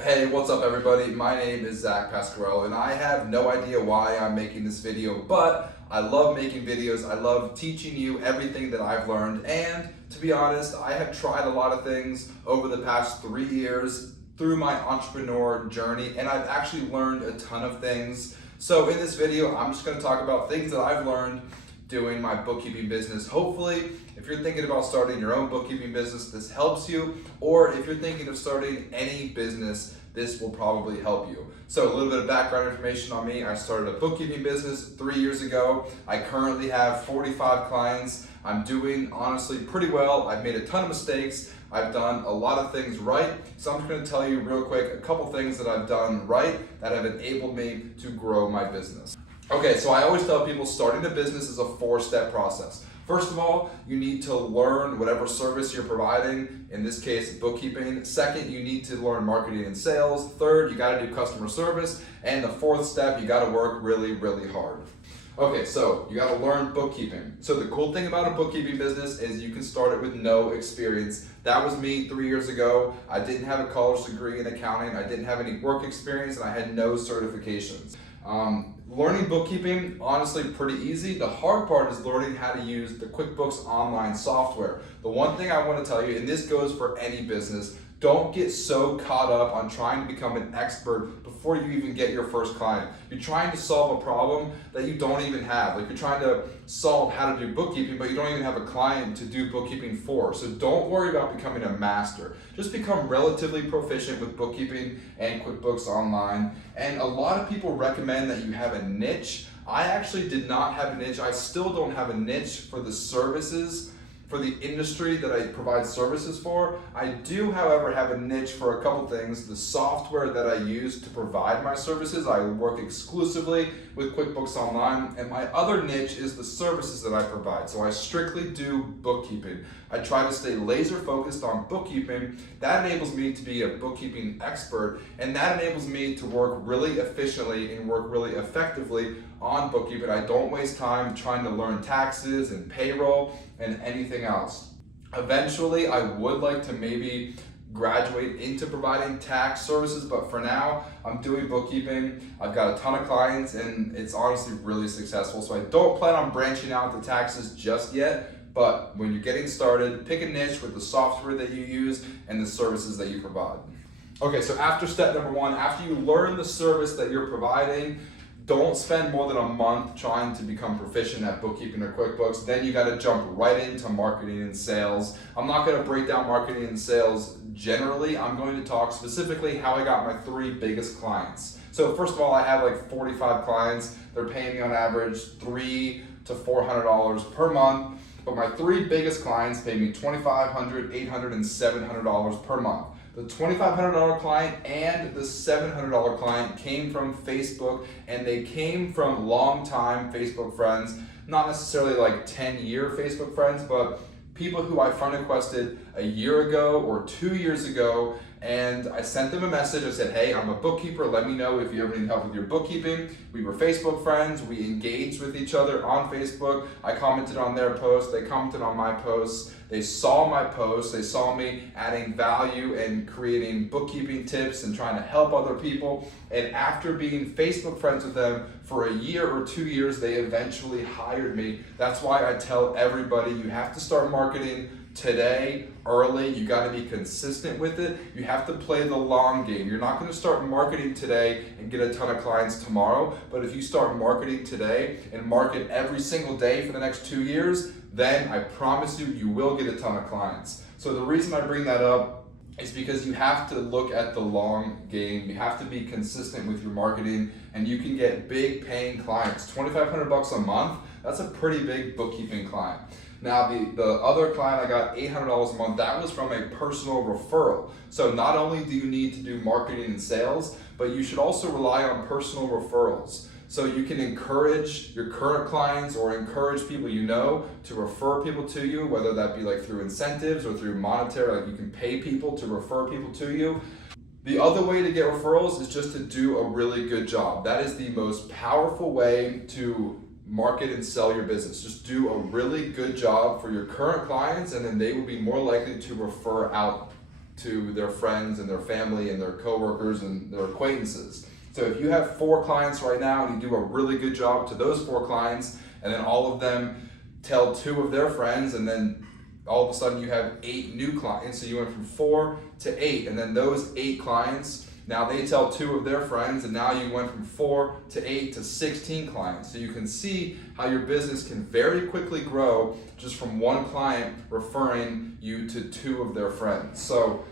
Hey, what's up everybody? My name is Zach Pasquarello and I have no idea why I'm making this video, but I love making videos. I love teaching you everything that I've learned, and to be honest, I have tried a lot of things over the past 3 years through my entrepreneur journey, and I've actually learned a ton of things. So in this video, I'm just gonna talk about things that I've learned doing my bookkeeping business. Hopefully, if you're thinking about starting your own bookkeeping business, this helps you, or if you're thinking of starting any business, this will probably help you. So a little bit of background information on me. I started a bookkeeping business 3 years ago. I currently have 45 clients. I'm doing honestly pretty well. I've made a ton of mistakes. I've done a lot of things right. So I'm just gonna tell you real quick a couple things that I've done right that have enabled me to grow my business. Okay, so I always tell people starting a business is a 4-step process. First of all, you need to learn whatever service you're providing, in this case, bookkeeping. Second, you need to learn marketing and sales. Third, you gotta do customer service. And the 4th step, you gotta work really, really hard. Okay, so you gotta learn bookkeeping. So the cool thing about a bookkeeping business is you can start it with no experience. That was me 3 years ago. I didn't have a college degree in accounting. I didn't have any work experience, and I had no certifications. Learning bookkeeping, honestly, pretty easy. The hard part is learning how to use the QuickBooks Online software. The one thing I want to tell you, and this goes for any business, don't get so caught up on trying to become an expert before you even get your first client. You're trying to solve a problem that you don't even have. Like, you're trying to solve how to do bookkeeping, but you don't even have a client to do bookkeeping for. So don't worry about becoming a master. Just become relatively proficient with bookkeeping and QuickBooks Online. And a lot of people recommend that you have a niche. I actually did not have a niche. I still don't have a niche for the services, for the industry that I provide services for. I do, however, have a niche for a couple things. The software that I use to provide my services, I work exclusively with QuickBooks Online, and my other niche is the services that I provide. So I strictly do bookkeeping. I try to stay laser focused on bookkeeping. That enables me to be a bookkeeping expert, and that enables me to work really efficiently and work really effectively on bookkeeping. I don't waste time trying to learn taxes and payroll and anything else. Eventually, I would like to maybe graduate into providing tax services, but for now, I'm doing bookkeeping. I've got a ton of clients, and it's honestly really successful. So I don't plan on branching out to taxes just yet, but when you're getting started, pick a niche with the software that you use and the services that you provide. Okay, so after step number 1, after you learn the service that you're providing, don't spend more than a month trying to become proficient at bookkeeping or QuickBooks. Then you gotta jump right into marketing and sales. I'm not gonna break down marketing and sales generally. I'm going to talk specifically how I got my 3 biggest clients. So first of all, I have like 45 clients. They're paying me on average $300 to $400 per month. But my 3 biggest clients pay me $2,500, $800, and $700 per month. The $2,500 client and the $700 client came from Facebook, and they came from long-time Facebook friends, not necessarily like 10-year Facebook friends, but people who I friend requested a year ago or 2 years ago, and I sent them a message. I said, hey, I'm a bookkeeper. Let me know if you ever need help with your bookkeeping. We were Facebook friends. We engaged with each other on Facebook. I commented on their posts. They commented on my posts. They saw my posts. They saw me adding value and creating bookkeeping tips and trying to help other people. And after being Facebook friends with them for a year or 2 years, they eventually hired me. That's why I tell everybody you have to start marketing today, early. You got to be consistent with it. You have to play the long game. You're not going to start marketing today and get a ton of clients tomorrow, but if you start marketing today and market every single day for the next 2 years, then I promise you, you will get a ton of clients. So the reason I bring that up is because you have to look at the long game. You have to be consistent with your marketing, and you can get big paying clients. $2,500 a month, that's a pretty big bookkeeping client. Now, the other client I got $800 a month, that was from a personal referral. So not only do you need to do marketing and sales, but you should also rely on personal referrals. So you can encourage your current clients or encourage people you know to refer people to you, whether that be like through incentives or through monetary, like you can pay people to refer people to you. The other way to get referrals is just to do a really good job. That is the most powerful way to market and sell your business. Just do a really good job for your current clients, and then they will be more likely to refer out to their friends and their family and their coworkers and their acquaintances. So if you have 4 clients right now and you do a really good job to those 4 clients, and then all of them tell 2 of their friends, and then all of a sudden you have 8 new clients. So you went from 4 to 8, and then those 8 clients, now they tell 2 of their friends, and now you went from 4 to 8 to 16 clients. So you can see how your business can very quickly grow just from 1 client referring you to 2 of their friends. So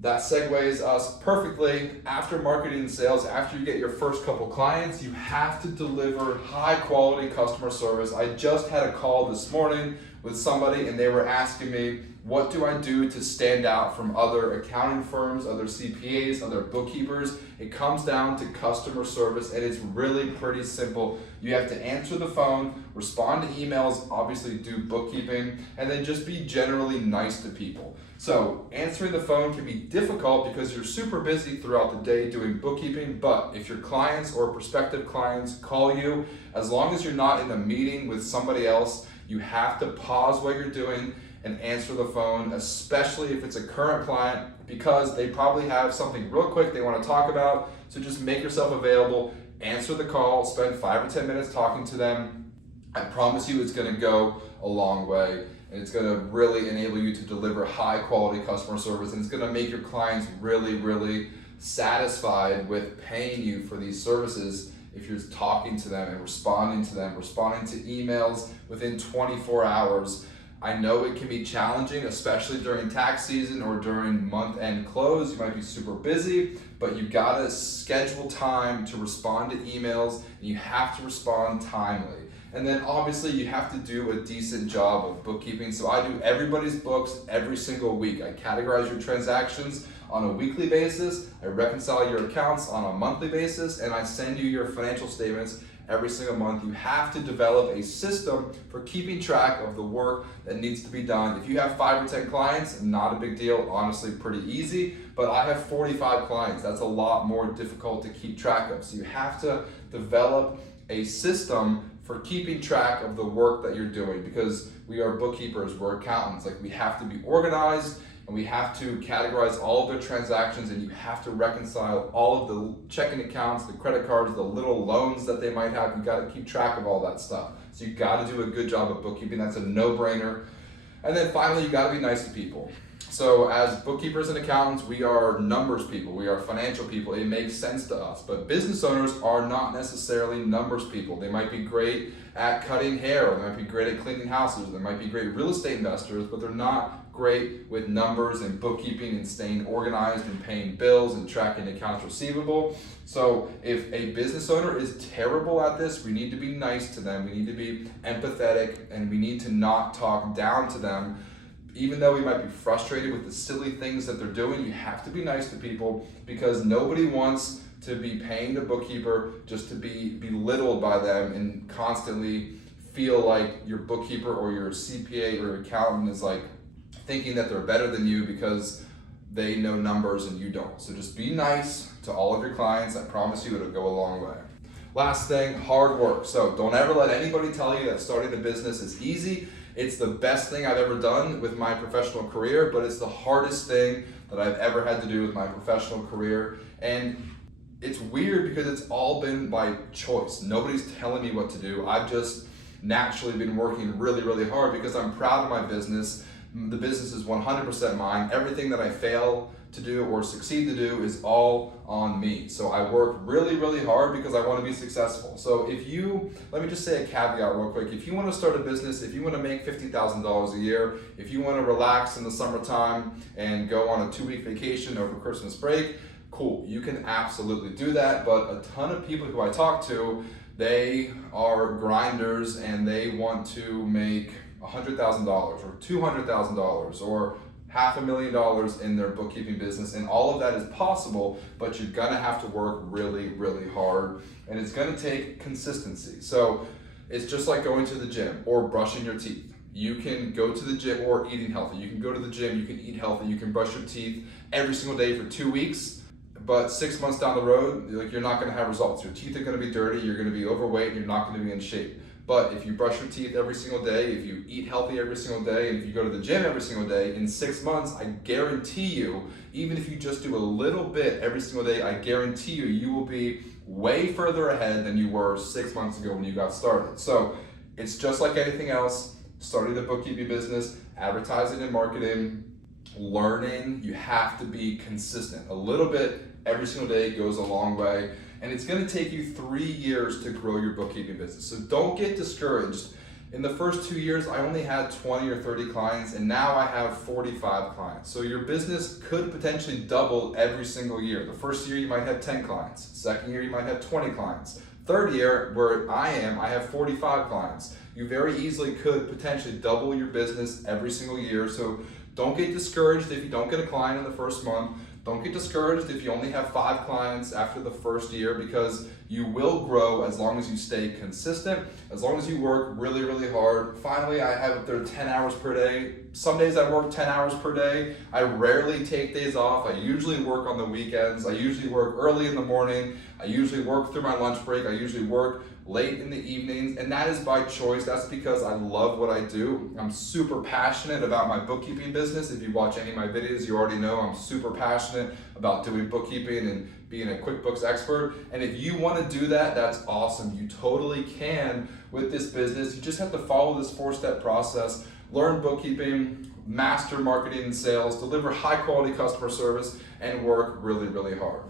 that segues us perfectly. After marketing and sales, after you get your first couple clients, you have to deliver high quality customer service. I just had a call this morning with somebody and they were asking me, what do I do to stand out from other accounting firms, other CPAs, other bookkeepers? It comes down to customer service, and it's really pretty simple. You have to answer the phone, respond to emails, obviously do bookkeeping, and then just be generally nice to people. So answering the phone can be difficult because you're super busy throughout the day doing bookkeeping, but if your clients or prospective clients call you, as long as you're not in a meeting with somebody else, you have to pause what you're doing and answer the phone, especially if it's a current client, because they probably have something real quick they want to talk about. So just make yourself available, answer the call, spend 5 or 10 minutes talking to them. I promise you it's going to go a long way, and it's going to really enable you to deliver high quality customer service, and it's going to make your clients really, really satisfied with paying you for these services if you're talking to them and responding to them, responding to emails within 24 hours. I know it can be challenging, especially during tax season or during month-end close. You might be super busy, but you gotta schedule time to respond to emails, and you have to respond timely. And then obviously you have to do a decent job of bookkeeping. So I do everybody's books every single week. I categorize your transactions on a weekly basis, I reconcile your accounts on a monthly basis, and I send you your financial statements every single month. You have to develop a system for keeping track of the work that needs to be done. If you have 5 or 10 clients, not a big deal, honestly pretty easy, but I have 45 clients. That's a lot more difficult to keep track of. So you have to develop a system for keeping track of the work that you're doing, because we are bookkeepers, we're accountants. Like, we have to be organized, and we have to categorize all of their transactions, and you have to reconcile all of the checking accounts, the credit cards, the little loans that they might have. You gotta keep track of all that stuff. So you gotta do a good job of bookkeeping. That's a no-brainer. And then finally, you gotta be nice to people. So as bookkeepers and accountants, we are numbers people, we are financial people. It makes sense to us, but business owners are not necessarily numbers people. They might be great at cutting hair, or they might be great at cleaning houses, they might be great real estate investors, but they're not great with numbers and bookkeeping and staying organized and paying bills and tracking accounts receivable. So if a business owner is terrible at this, we need to be nice to them, we need to be empathetic, and we need to not talk down to them. Even though we might be frustrated with the silly things that they're doing, you have to be nice to people, because nobody wants to be paying the bookkeeper just to be belittled by them and constantly feel like your bookkeeper or your CPA or accountant is like thinking that they're better than you because they know numbers and you don't. So just be nice to all of your clients. I promise you it'll go a long way. Last thing, hard work. So don't ever let anybody tell you that starting a business is easy. It's the best thing I've ever done with my professional career, but it's the hardest thing that I've ever had to do with my professional career. And it's weird because it's all been by choice. Nobody's telling me what to do. I've just naturally been working really, really hard because I'm proud of my business. The business is 100% mine. Everything that I fail to do or succeed to do is all on me. So I work really, really hard because I want to be successful. So let me just say a caveat real quick. If you want to start a business, if you want to make $50,000 a year, if you want to relax in the summertime and go on a 2-week vacation over Christmas break, cool, you can absolutely do that. But a ton of people who I talk to, they are grinders and they want to make $100,000 or $200,000 or $500,000 in their bookkeeping business, and all of that is possible, but you're gonna have to work really, really hard, and it's gonna take consistency. So it's just like going to the gym or brushing your teeth. You can go to the gym, or eating healthy. You can go to the gym, you can eat healthy, you can brush your teeth every single day for 2 weeks, but 6 months down the road, you're not gonna have results. Your teeth are gonna be dirty, you're gonna be overweight, you're not gonna be in shape. But if you brush your teeth every single day, if you eat healthy every single day, and if you go to the gym every single day, in 6 months, I guarantee you, even if you just do a little bit every single day, I guarantee you, you will be way further ahead than you were 6 months ago when you got started. So it's just like anything else, starting the bookkeeping business, advertising and marketing, learning, you have to be consistent. A little bit every single day goes a long way, and it's gonna take you 3 years to grow your bookkeeping business. So don't get discouraged. In the first 2 years, I only had 20 or 30 clients, and now I have 45 clients. So your business could potentially double every single year. The first year you might have 10 clients. Second year you might have 20 clients. Third year, where I am, I have 45 clients. You very easily could potentially double your business every single year. So don't get discouraged if you don't get a client in the first month. Don't get discouraged if you only have 5 clients after the first year, because you will grow as long as you stay consistent, as long as you work really, really hard. Finally, I have up there 10 hours per day. Some days I work 10 hours per day. I rarely take days off. I usually work on the weekends. I usually work early in the morning. I usually work through my lunch break. I usually work late in the evenings, and that is by choice. That's because I love what I do. I'm super passionate about my bookkeeping business. If you watch any of my videos, you already know I'm super passionate about doing bookkeeping and being a QuickBooks expert. And if you want to do that, that's awesome. You totally can with this business. You just have to follow this 4-step process, learn bookkeeping, master marketing and sales, deliver high quality customer service, and work really, really hard.